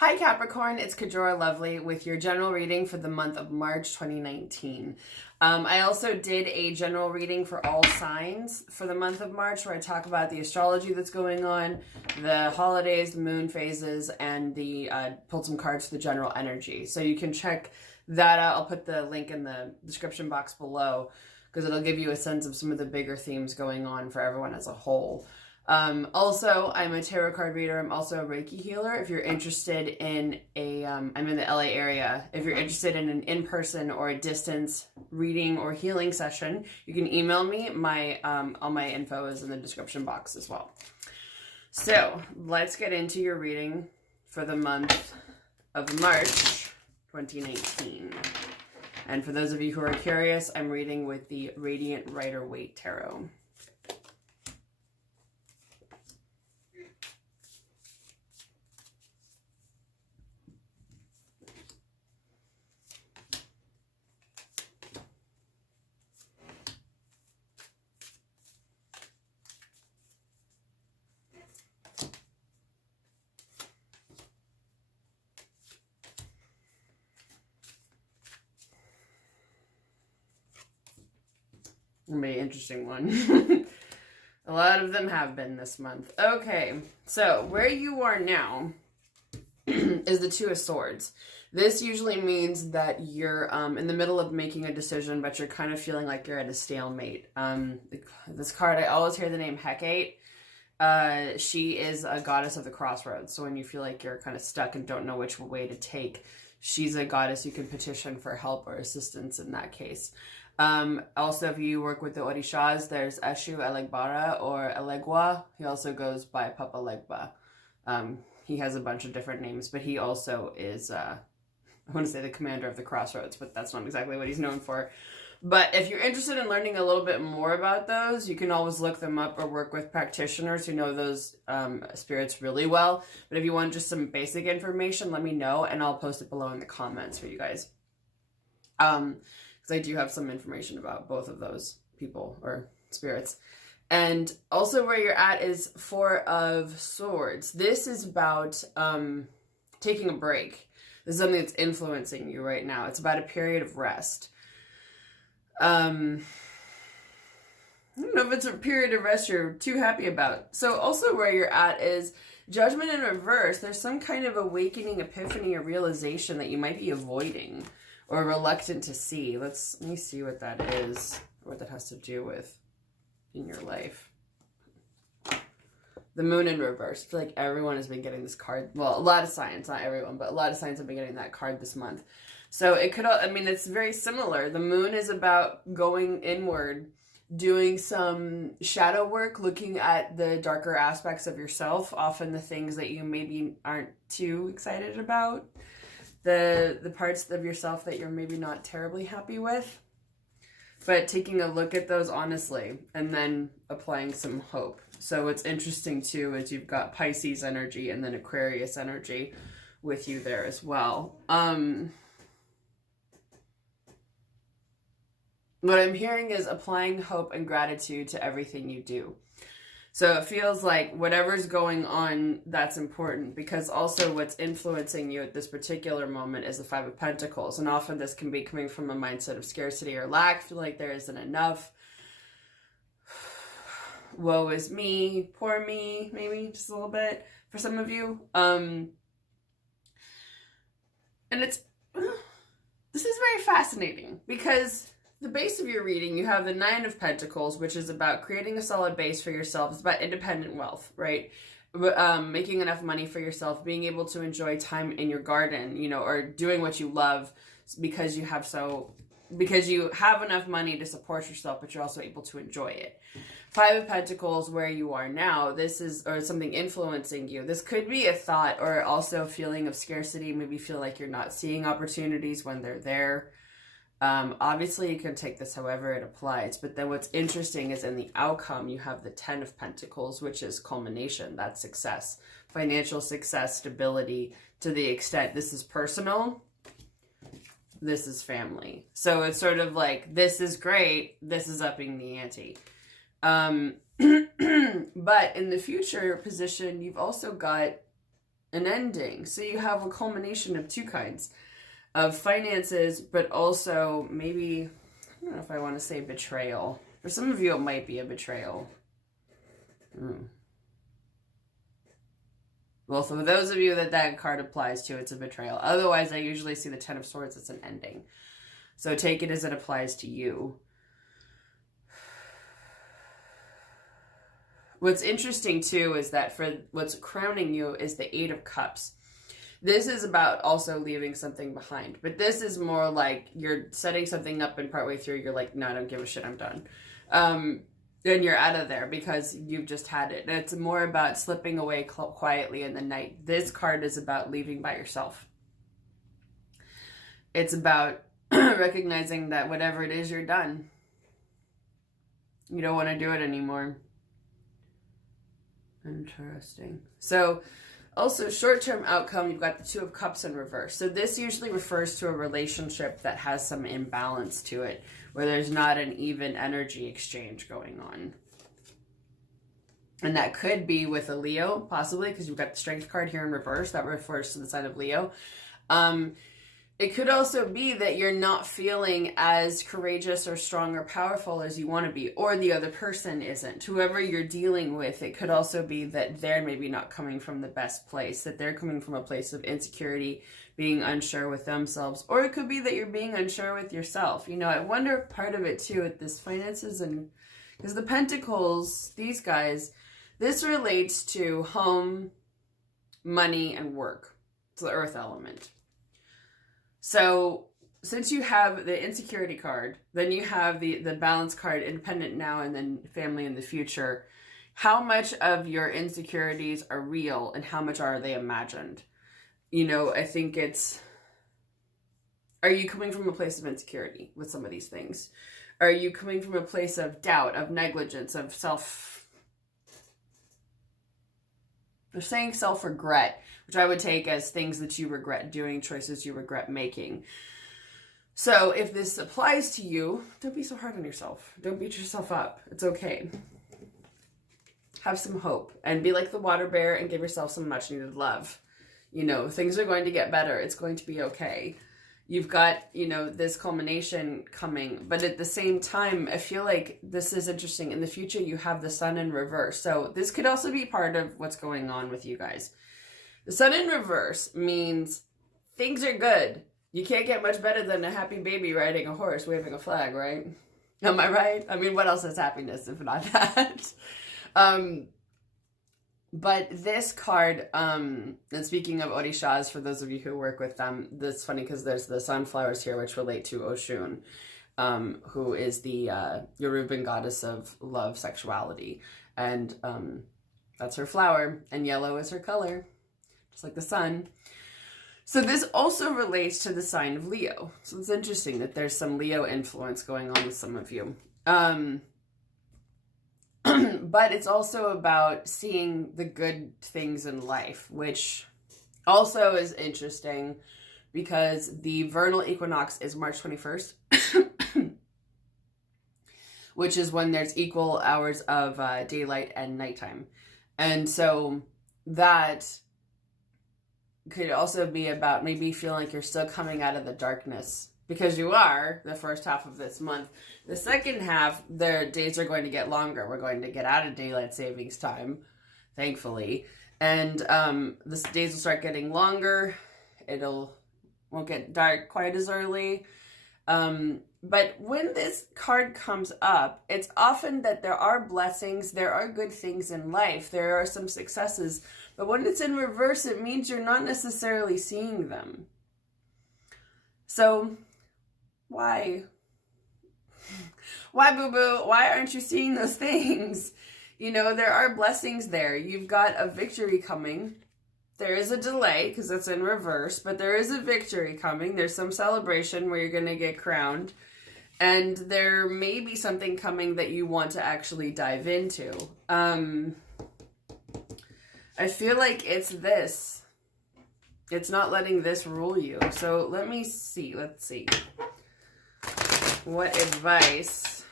Hi Capricorn, it's Kajora Lovely with your general reading for the month of March 2019. I also did a general reading for all signs for the month of March where I talk about the astrology that's going on, the holidays, the moon phases, and pulled some cards for the general energy. So you can check that out. I'll put the link in the description box below because it'll give you a sense of some of the bigger themes going on for everyone as a whole. Also, I'm a tarot card reader. I'm also a reiki healer. If you're interested in I'm in the LA area. If you're interested in an in-person or a distance reading or healing session, you can email me. All my info is in the description box as well. So let's get into your reading for the month of March 2019. And for those of you who are curious, I'm reading with the Radiant Rider-Waite Tarot. It'll be an interesting one. A lot of them have been this month. Okay, so where you are now is the Two of Swords. This usually means that you're in the middle of making a decision, but you're kind of feeling like you're at a stalemate. This card, I always hear the name Hecate. She is a goddess of the crossroads. So when you feel like you're kind of stuck and don't know which way to take, she's a goddess you can petition for help or assistance in that case. Also, if you work with the Orishas, there's Eshu Elegbara or Elegua. He also goes by Papa Legba. He has a bunch of different names, but he also is, I want to say the commander of the crossroads, but that's not exactly what he's known for. But if you're interested in learning a little bit more about those, you can always look them up or work with practitioners who know those spirits really well. But if you want just some basic information, let me know, and I'll post it below in the comments for you guys. I do have some information about both of those people or spirits. And also where you're at is Four of Swords. This is about taking a break. This is something that's influencing you right now. It's about a period of rest. I don't know if it's a period of rest you're too happy about. So also where you're at is Judgment in reverse. There's some kind of awakening, epiphany, or realization that you might be avoiding or reluctant to see. Let me see what that is, what that has to do with in your life. The Moon in reverse. I feel like everyone has been getting this card. Well, a lot of signs, not everyone, but a lot of signs have been getting that card this month. So it could, it's very similar. The Moon is about going inward, doing some shadow work, looking at the darker aspects of yourself, often the things that you maybe aren't too excited about. The parts of yourself that you're maybe not terribly happy with, but taking a look at those honestly and then applying some hope. So what's interesting too is you've got Pisces energy and then Aquarius energy with you there as well. What I'm hearing is applying hope and gratitude to everything you do. So it feels like whatever's going on, that's important, because also what's influencing you at this particular moment is the Five of Pentacles. And often this can be coming from a mindset of scarcity or lack, feel like there isn't enough. Woe is me, poor me, maybe just a little bit for some of you. And this is very fascinating because the base of your reading, you have the Nine of Pentacles, which is about creating a solid base for yourself. It's about independent wealth, right? Making enough money for yourself, being able to enjoy time in your garden, or doing what you love because you have enough money to support yourself, but you're also able to enjoy it. Five of Pentacles, where you are now, this is, or something influencing you. This could be a thought or also a feeling of scarcity, maybe feel like you're not seeing opportunities when they're there. Obviously you can take this however it applies, but then what's interesting is in the outcome, you have the 10 of Pentacles, which is culmination. That's success, financial success, stability, to the extent this is personal, this is family. So it's sort of like, this is great, this is upping the ante. But in the future position, you've also got an ending. So you have a culmination of two kinds of finances, but also maybe, I don't know if I want to say betrayal. For some of you, it might be a betrayal. Well, for those of you that card applies to, it's a betrayal. Otherwise, I usually see the Ten of Swords as an ending. So take it as it applies to you. What's interesting, too, is that for what's crowning you is the Eight of Cups. This is about also leaving something behind. But this is more like you're setting something up and partway through you're like, no, I don't give a shit, I'm done. Then you're out of there because you've just had it. And it's more about slipping away quietly in the night. This card is about leaving by yourself. It's about recognizing that whatever it is, you're done. You don't want to do it anymore. Interesting. So also short-term outcome, you've got the Two of Cups in reverse. So this usually refers to a relationship that has some imbalance to it, where there's not an even energy exchange going on. And that could be with a Leo, possibly, because you've got the Strength card here in reverse. That refers to the sign of Leo. It could also be that you're not feeling as courageous or strong or powerful as you want to be, or the other person isn't. Whoever you're dealing with, it could also be that they're maybe not coming from the best place, that they're coming from a place of insecurity, being unsure with themselves, or it could be that you're being unsure with yourself. You know, I wonder if part of it too with this finances, and because the Pentacles, these guys, this relates to home, money, and work. It's the earth element. So since you have the insecurity card, then you have the balance card, independent now and then family in the future. How much of your insecurities are real and how much are they imagined? You know, I think it's, are you coming from a place of insecurity with some of these things? Are you coming from a place of doubt, of negligence, of they're saying self-regret, which I would take as things that you regret doing, choices you regret making. So if this applies to you, don't be so hard on yourself. Don't beat yourself up. It's okay. Have some hope and be like the water bear and give yourself some much needed love. You know, things are going to get better. It's going to be okay. You've got, you know, this culmination coming, but at the same time, I feel like this is interesting. In the future, you have the Sun in reverse. So this could also be part of what's going on with you guys. The Sun in reverse means things are good. You can't get much better than a happy baby riding a horse, waving a flag, right? Am I right? I mean, what else is happiness if not that? But this card, and speaking of Orishas, for those of you who work with them, that's funny because there's the sunflowers here, which relate to Oshun, who is the Yoruban goddess of love, sexuality. And that's her flower, and yellow is her color, just like the sun. So this also relates to the sign of Leo. So it's interesting that there's some Leo influence going on with some of you. But it's also about seeing the good things in life, which also is interesting because the vernal equinox is March 21st, which is when there's equal hours of daylight and nighttime. And so that could also be about maybe feeling like you're still coming out of the darkness, because you are the first half of this month. The second half, the days are going to get longer. We're going to get out of daylight savings time, thankfully. And the days will start getting longer. Won't get dark quite as early. But when this card comes up, it's often that there are blessings, there are good things in life, there are some successes. But when it's in reverse, it means you're not necessarily seeing them. So why? Why, boo-boo? Why aren't you seeing those things? You know, there are blessings there. You've got a victory coming. There is a delay because it's in reverse, but there is a victory coming. There's some celebration where you're going to get crowned. And there may be something coming that you want to actually dive into. I feel like it's this. It's not letting this rule you. So let me see. Let's see. What advice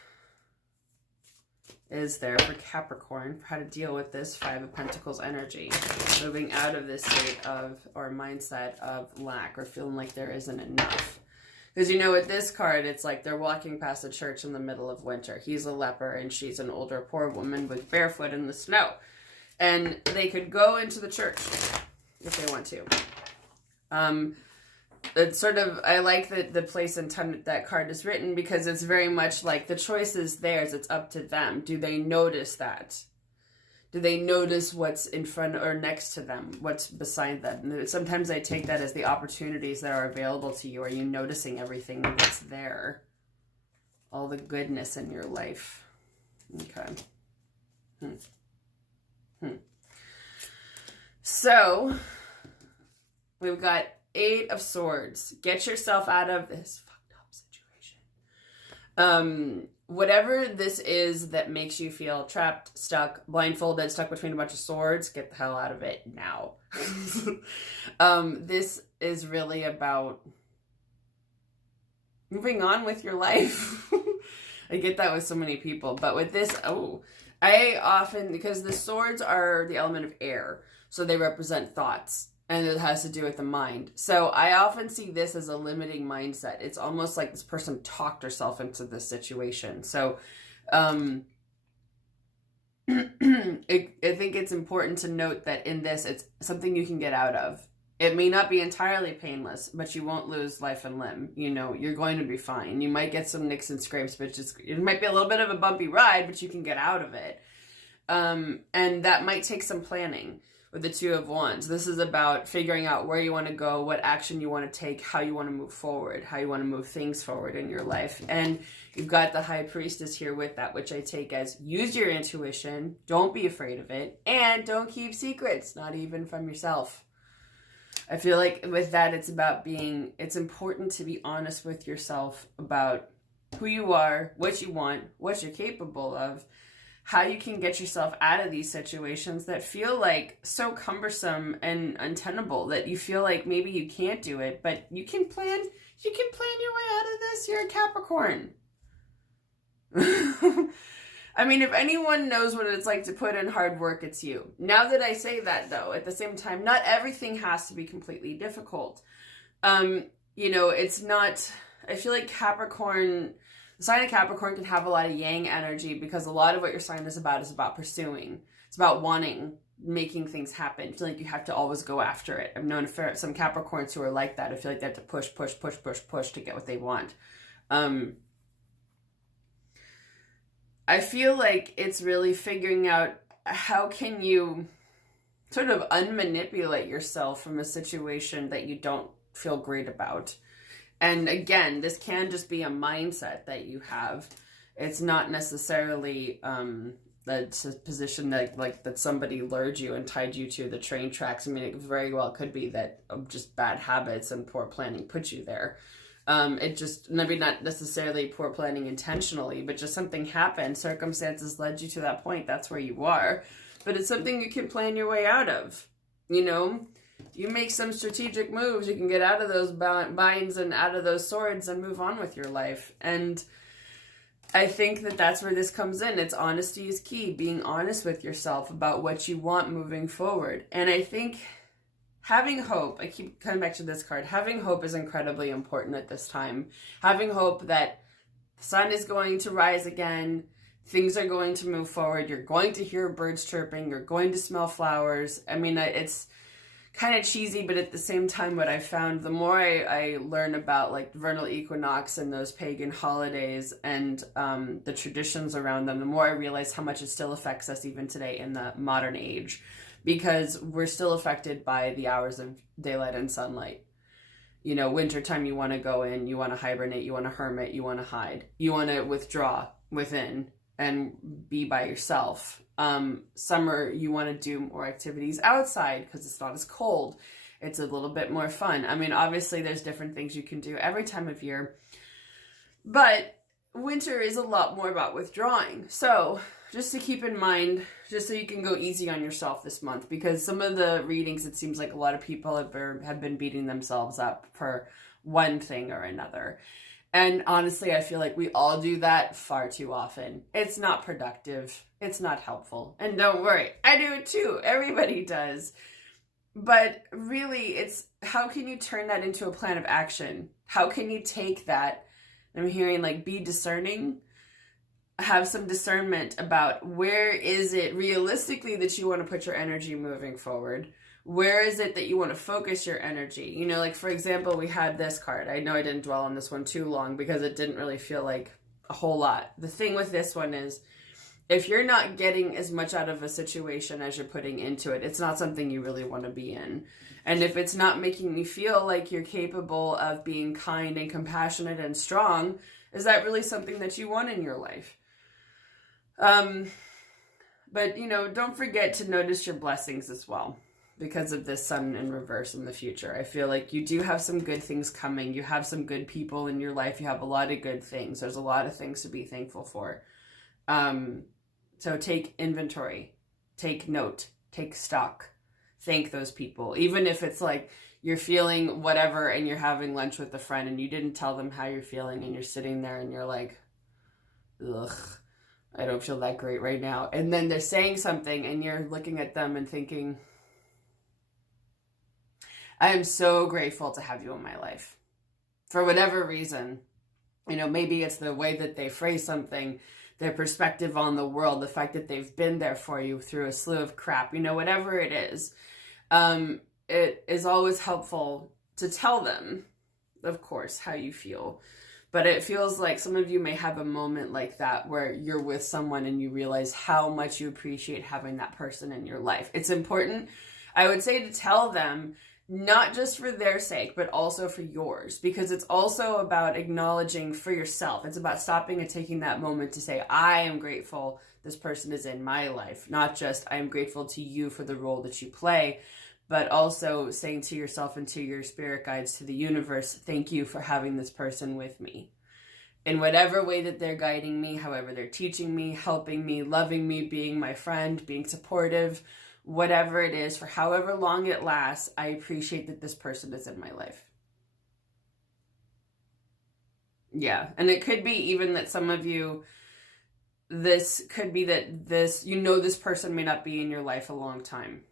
is there for Capricorn, for how to deal with this Five of Pentacles energy, moving out of this state of, or mindset of lack, or feeling like there isn't enough. Because you know, with this card, it's like they're walking past a church in the middle of winter. He's a leper and she's an older poor woman with barefoot in the snow. And they could go into the church if they want to. It's sort of, I like that the place and time that card is written, because it's very much like the choice is theirs. It's up to them. Do they notice that? Do they notice what's in front or next to them? What's beside them? And sometimes I take that as the opportunities that are available to you. Are you noticing everything that's there? All the goodness in your life. Okay. So, we've got 8 of Swords. Get yourself out of this fucked up situation. Whatever this is that makes you feel trapped, stuck, blindfolded, stuck between a bunch of swords, get the hell out of it now. This is really about moving on with your life. I get that with so many people, but with this, I often, because the swords are the element of air, so they represent thoughts. And it has to do with the mind. So I often see this as a limiting mindset. It's almost like this person talked herself into this situation. So I think it's important to note that in this, it's something you can get out of. It may not be entirely painless, but you won't lose life and limb. You know, you're going to be fine. You might get some nicks and scrapes, but it might be a little bit of a bumpy ride, but you can get out of it. And that might take some planning. With the Two of Wands, this is about figuring out where you want to go, what action you want to take, how you want to move forward, how you want to move things forward in your life. And you've got the High Priestess here with that, which I take as use your intuition, don't be afraid of it, and don't keep secrets, not even from yourself. I feel like with that, it's about it's important to be honest with yourself about who you are, what you want, what you're capable of, how you can get yourself out of these situations that feel like so cumbersome and untenable that you feel like maybe you can't do it, but you can plan your way out of this. You're a Capricorn. I mean, if anyone knows what it's like to put in hard work, it's you. Now that I say that, though, at the same time, not everything has to be completely difficult. You know, it's not, I feel like Capricorn, the sign of Capricorn can have a lot of yang energy, because a lot of what your sign is about pursuing. It's about wanting, making things happen. I feel like you have to always go after it. I've known some Capricorns who are like that. I feel like they have to push to get what they want. I feel like it's really figuring out how can you sort of unmanipulate yourself from a situation that you don't feel great about. And again, this can just be a mindset that you have. It's not necessarily that's a position that somebody lured you and tied you to the train tracks. I mean, it very well could be that just bad habits and poor planning put you there. It just, maybe not necessarily poor planning intentionally, but just something happened. Circumstances led you to that point. That's where you are. But it's something you can plan your way out of, you know? You make some strategic moves, you can get out of those binds and out of those swords and move on with your life. And I think that that's where this comes in. It's honesty is key. Being honest with yourself about what you want moving forward. And I think having hope, I keep coming back to this card, having hope is incredibly important at this time. Having hope that the sun is going to rise again, things are going to move forward, you're going to hear birds chirping, you're going to smell flowers. I mean, it's kind of cheesy, but at the same time, what I found, the more I learn about like vernal equinox and those pagan holidays and the traditions around them, the more I realize how much it still affects us even today in the modern age, because we're still affected by the hours of daylight and sunlight. You know, wintertime, you want to go in, you want to hibernate, you want to hermit, you want to hide, you want to withdraw within and be by yourself. Summer, you want to do more activities outside because it's not as cold. It's a little bit more fun. I mean, obviously there's different things you can do every time of year, but winter is a lot more about withdrawing. So just to keep in mind, just so you can go easy on yourself this month, because some of the readings, it seems like a lot of people have been beating themselves up for one thing or another. And honestly, I feel like we all do that far too often. It's not productive. It's not helpful. And don't worry, I do it too. Everybody does. But really, it's how can you turn that into a plan of action? How can you take that? I'm hearing like be discerning, have some discernment about where is it realistically that you want to put your energy moving forward. Where is it that you want to focus your energy? You know, like for example, we had this card. I know I didn't dwell on this one too long because it didn't really feel like a whole lot. The thing with this one is if you're not getting as much out of a situation as you're putting into it, it's not something you really want to be in. And if it's not making you feel like you're capable of being kind and compassionate and strong, is that really something that you want in your life? But, you know, don't forget to notice your blessings as well. Because of this sun in reverse in the future, I feel like you do have some good things coming. You have some good people in your life. You have a lot of good things. There's a lot of things to be thankful for. So take inventory, take note, take stock, thank those people. Even if it's like you're feeling whatever and you're having lunch with a friend and you didn't tell them how you're feeling and you're sitting there and you're like, ugh, I don't feel that great right now. And then they're saying something and you're looking at them and thinking, I am so grateful to have you in my life. For whatever reason, you know, maybe it's the way that they phrase something, their perspective on the world, the fact that they've been there for you through a slew of crap, you know, whatever it is always helpful to tell them, of course, how you feel. But it feels like some of you may have a moment like that where you're with someone and you realize how much you appreciate having that person in your life. It's important, I would say, to tell them, not just for their sake, but also for yours, because it's also about acknowledging for yourself. It's about stopping and taking that moment to say, I am grateful this person is in my life, not just I am grateful to you for the role that you play, but also saying to yourself and to your spirit guides, to the universe, thank you for having this person with me. In whatever way that they're guiding me, however they're teaching me, helping me, loving me, being my friend, being supportive, whatever it is, for however long it lasts, I appreciate that this person is in my life. Yeah, and it could be even that some of you, this could be that this, you know, this person may not be in your life a long time.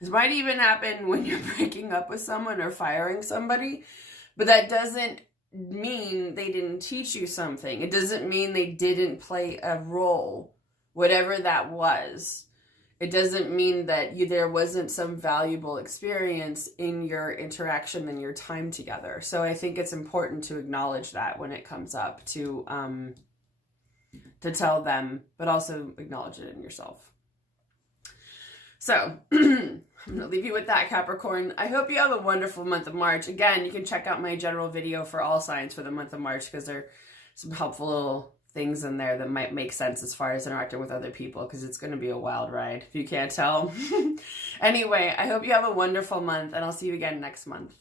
This might even happen when you're breaking up with someone or firing somebody, but that doesn't mean they didn't teach you something. It doesn't mean they didn't play a role, whatever that was. It doesn't mean that there wasn't some valuable experience in your interaction and your time together. So I think it's important to acknowledge that when it comes up, to tell them, but also acknowledge it in yourself. So I'm going to leave you with that, Capricorn. I hope you have a wonderful month of March. Again, you can check out my general video for all signs for the month of March, because there are some helpful little things in there that might make sense as far as interacting with other people, because it's going to be a wild ride, if you can't tell. Anyway, I hope you have a wonderful month, and I'll see you again next month.